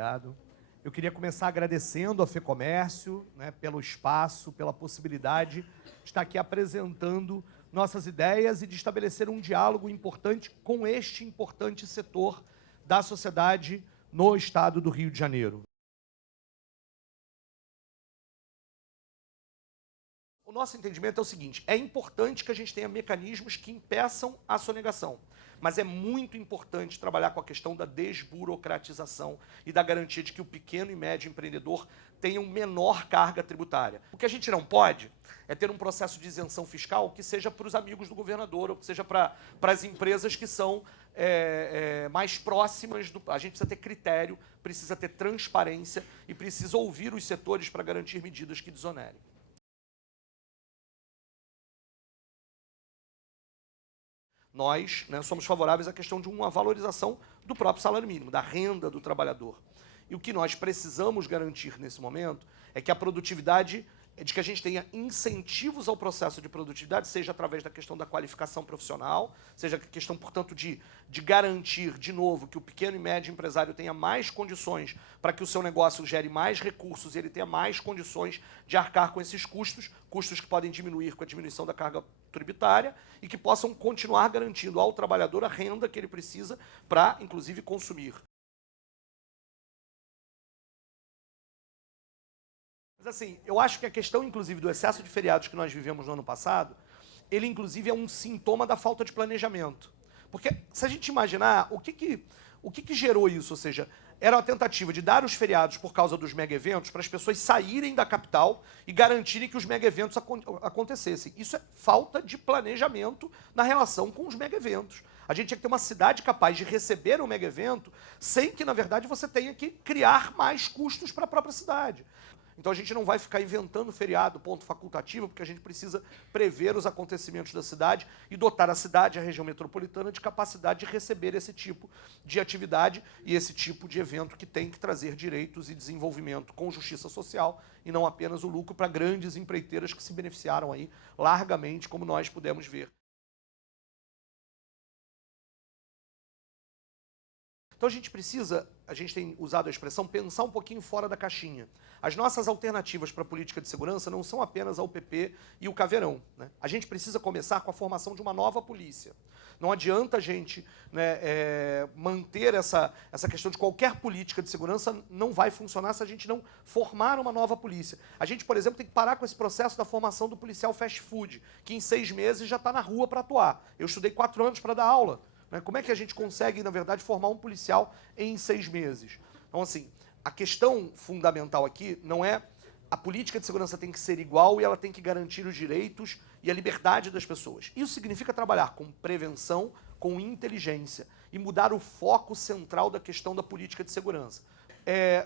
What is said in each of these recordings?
obrigado. Eu queria começar agradecendo a FEComércio, né, pelo espaço, pela possibilidade de estar aqui apresentando nossas ideias e de estabelecer um diálogo importante com este importante setor da sociedade no estado do Rio de Janeiro. O nosso entendimento é o seguinte: é importante que a gente tenha mecanismos que impeçam a sonegação, mas é muito importante trabalhar com a questão da desburocratização e da garantia de que o pequeno e médio empreendedor tenha menor carga tributária. O que a gente não pode é ter um processo de isenção fiscal que seja para os amigos do governador ou que seja para as empresas que são mais próximas. A gente precisa ter critério, precisa ter transparência e precisa ouvir os setores para garantir medidas que desonerem. Nós, né, somos favoráveis à questão de uma valorização do próprio salário mínimo, da renda do trabalhador. E o que nós precisamos garantir nesse momento é que a produtividade, de que a gente tenha incentivos ao processo de produtividade, seja através da questão da qualificação profissional, seja a questão, portanto, de garantir, de novo, que o pequeno e médio empresário tenha mais condições para que o seu negócio gere mais recursos e ele tenha mais condições de arcar com esses custos, custos que podem diminuir com a diminuição da carga tributária e que possam continuar garantindo ao trabalhador a renda que ele precisa para, inclusive, consumir. Mas assim, eu acho que a questão, inclusive, do excesso de feriados que nós vivemos no ano passado, ele, inclusive, é um sintoma da falta de planejamento. Porque, se a gente imaginar, o que gerou isso? Ou seja, era a tentativa de dar os feriados por causa dos mega-eventos para as pessoas saírem da capital e garantirem que os mega-eventos acontecessem. Isso é falta de planejamento na relação com os mega-eventos. A gente tinha que ter uma cidade capaz de receber um mega-evento sem que, na verdade, você tenha que criar mais custos para a própria cidade. Então a gente não vai ficar inventando feriado, ponto facultativo, porque a gente precisa prever os acontecimentos da cidade e dotar a cidade, a região metropolitana, de capacidade de receber esse tipo de atividade e esse tipo de evento que tem que trazer direitos e desenvolvimento com justiça social e não apenas o lucro para grandes empreiteiras que se beneficiaram aí largamente, como nós pudemos ver. Então a gente tem usado a expressão pensar um pouquinho fora da caixinha. As nossas alternativas para a política de segurança não são apenas a UPP e o Caveirão, né? A gente precisa começar com a formação de uma nova polícia. Não adianta a gente, né, manter essa questão de qualquer política de segurança não vai funcionar se a gente não formar uma nova polícia. A gente, por exemplo, tem que parar com esse processo da formação do policial fast food, que em 6 meses já está na rua para atuar. Eu estudei 4 anos para dar aula. Como é que a gente consegue, na verdade, formar um policial em 6 meses? Então, assim, a questão fundamental aqui não é a política de segurança tem que ser igual e ela tem que garantir os direitos e a liberdade das pessoas. Isso significa trabalhar com prevenção, com inteligência e mudar o foco central da questão da política de segurança.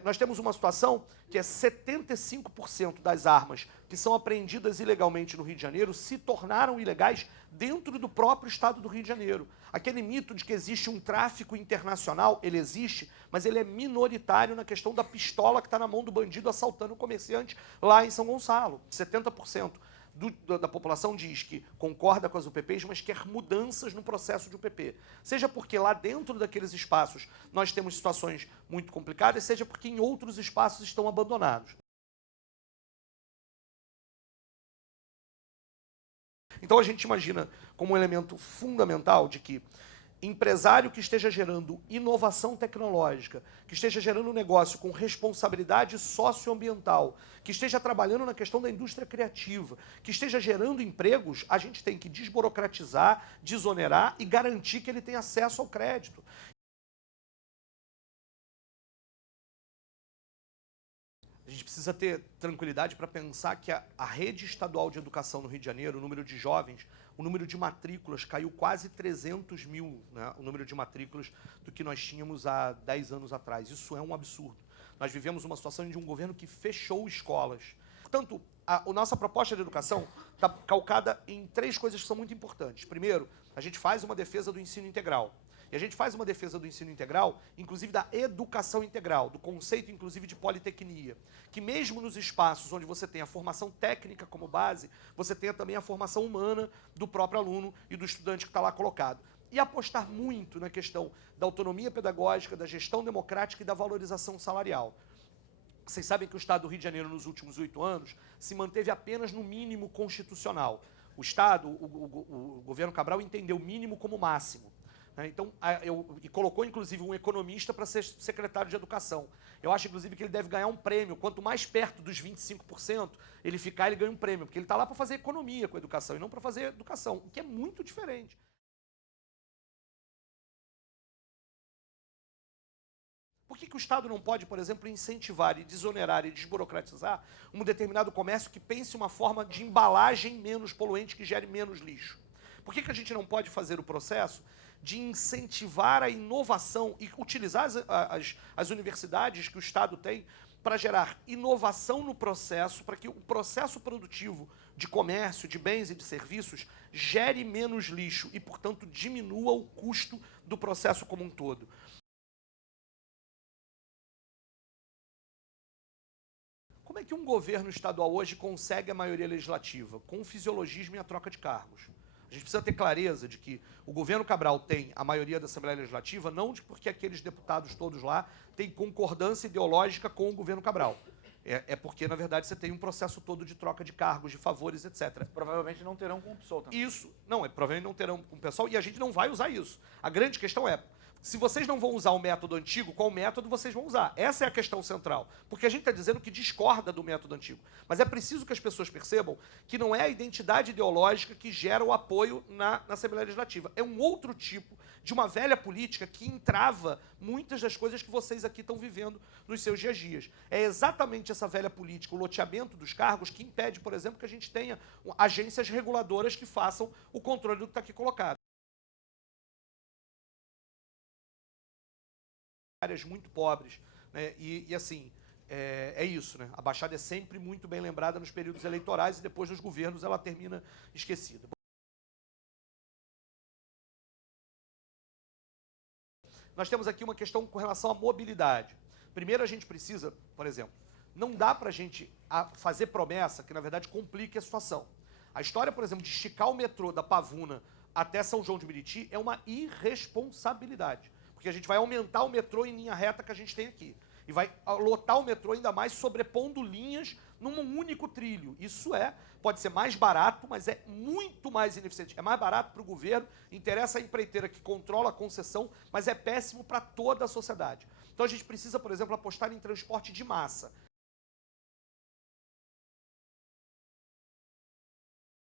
Nós temos uma situação que 75% das armas que são apreendidas ilegalmente no Rio de Janeiro se tornaram ilegais dentro do próprio estado do Rio de Janeiro. Aquele mito de que existe um tráfico internacional, ele existe, mas ele é minoritário na questão da pistola que está na mão do bandido assaltando o comerciante lá em São Gonçalo. 70% da população diz que concorda com as UPPs, mas quer mudanças no processo de UPP. Seja porque lá dentro daqueles espaços nós temos situações muito complicadas, seja porque em outros espaços estão abandonados. Então a gente imagina como um elemento fundamental de que empresário que esteja gerando inovação tecnológica, que esteja gerando um negócio com responsabilidade socioambiental, que esteja trabalhando na questão da indústria criativa, que esteja gerando empregos, a gente tem que desburocratizar, desonerar e garantir que ele tenha acesso ao crédito. A gente precisa ter tranquilidade para pensar que a rede estadual de educação no Rio de Janeiro, o número de jovens, o número de matrículas caiu quase 300 mil, né, o número de matrículas do que nós tínhamos há 10 anos atrás. Isso é um absurdo. Nós vivemos uma situação de um governo que fechou escolas. Portanto, a nossa proposta de educação está calcada em 3 coisas que são muito importantes. Primeiro, a gente faz uma defesa do ensino integral. E a gente faz uma defesa do ensino integral, inclusive da educação integral, do conceito, inclusive, de politecnia. Que mesmo nos espaços onde você tem a formação técnica como base, você tenha também a formação humana do próprio aluno e do estudante que está lá colocado. e apostar muito na questão da autonomia pedagógica, da gestão democrática e da valorização salarial. Vocês sabem que o Estado do Rio de Janeiro, nos últimos 8 anos, se manteve apenas no mínimo constitucional. O Estado, o governo Cabral, entendeu o mínimo como máximo. Então, e colocou, inclusive, um economista para ser secretário de Educação. Eu acho, inclusive, que ele deve ganhar um prêmio. Quanto mais perto dos 25% ele ficar, ele ganha um prêmio, porque ele está lá para fazer economia com a educação e não para fazer educação, o que é muito diferente. Por que o Estado não pode, por exemplo, incentivar e desonerar e desburocratizar um determinado comércio que pense uma forma de embalagem menos poluente, que gere menos lixo? Por que a gente não pode fazer o processo de incentivar a inovação e utilizar as universidades que o Estado tem para gerar inovação no processo, para que o processo produtivo de comércio, de bens e de serviços gere menos lixo e, portanto, diminua o custo do processo como um todo? Como é que um governo estadual hoje consegue a maioria legislativa? Com o fisiologismo e a troca de cargos. A gente precisa ter clareza de que o governo Cabral tem a maioria da Assembleia Legislativa, não porque aqueles deputados todos lá têm concordância ideológica com o governo Cabral. É porque, na verdade, você tem um processo todo de troca de cargos, de favores, etc. Provavelmente não terão com o PSOL também. Isso, provavelmente não terão com o pessoal, e a gente não vai usar isso. A grande questão é, se vocês não vão usar o método antigo, qual método vocês vão usar? Essa é a questão central. Porque a gente está dizendo que discorda do método antigo. Mas é preciso que as pessoas percebam que não é a identidade ideológica que gera o apoio na Assembleia Legislativa. É um outro tipo de uma velha política que entrava muitas das coisas que vocês aqui estão vivendo nos seus dias a dias. É exatamente essa velha política, o loteamento dos cargos, que impede, por exemplo, que a gente tenha agências reguladoras que façam o controle do que está aqui colocado. Áreas muito pobres, né? E assim, é isso, né? A Baixada é sempre muito bem lembrada nos períodos eleitorais e depois nos governos ela termina esquecida. Nós temos aqui uma questão com relação à mobilidade. Primeiro a gente precisa, por exemplo, não dá para a gente fazer promessa que na verdade complique a situação. A história, por exemplo, de esticar o metrô da Pavuna até São João de Meriti é uma irresponsabilidade. Porque a gente vai aumentar o metrô em linha reta que a gente tem aqui. E vai lotar o metrô ainda mais sobrepondo linhas num único trilho. Isso pode ser mais barato, mas é muito mais ineficiente. É mais barato para o governo, interessa a empreiteira que controla a concessão, mas é péssimo para toda a sociedade. Então a gente precisa, por exemplo, apostar em transporte de massa.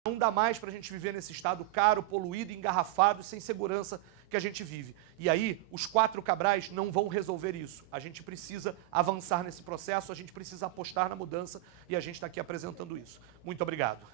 Não dá mais para a gente viver nesse estado caro, poluído, engarrafado, sem segurança que a gente vive. E aí, os 4 Cabrais não vão resolver isso. A gente precisa avançar nesse processo, a gente precisa apostar na mudança e a gente está aqui apresentando isso. Muito obrigado.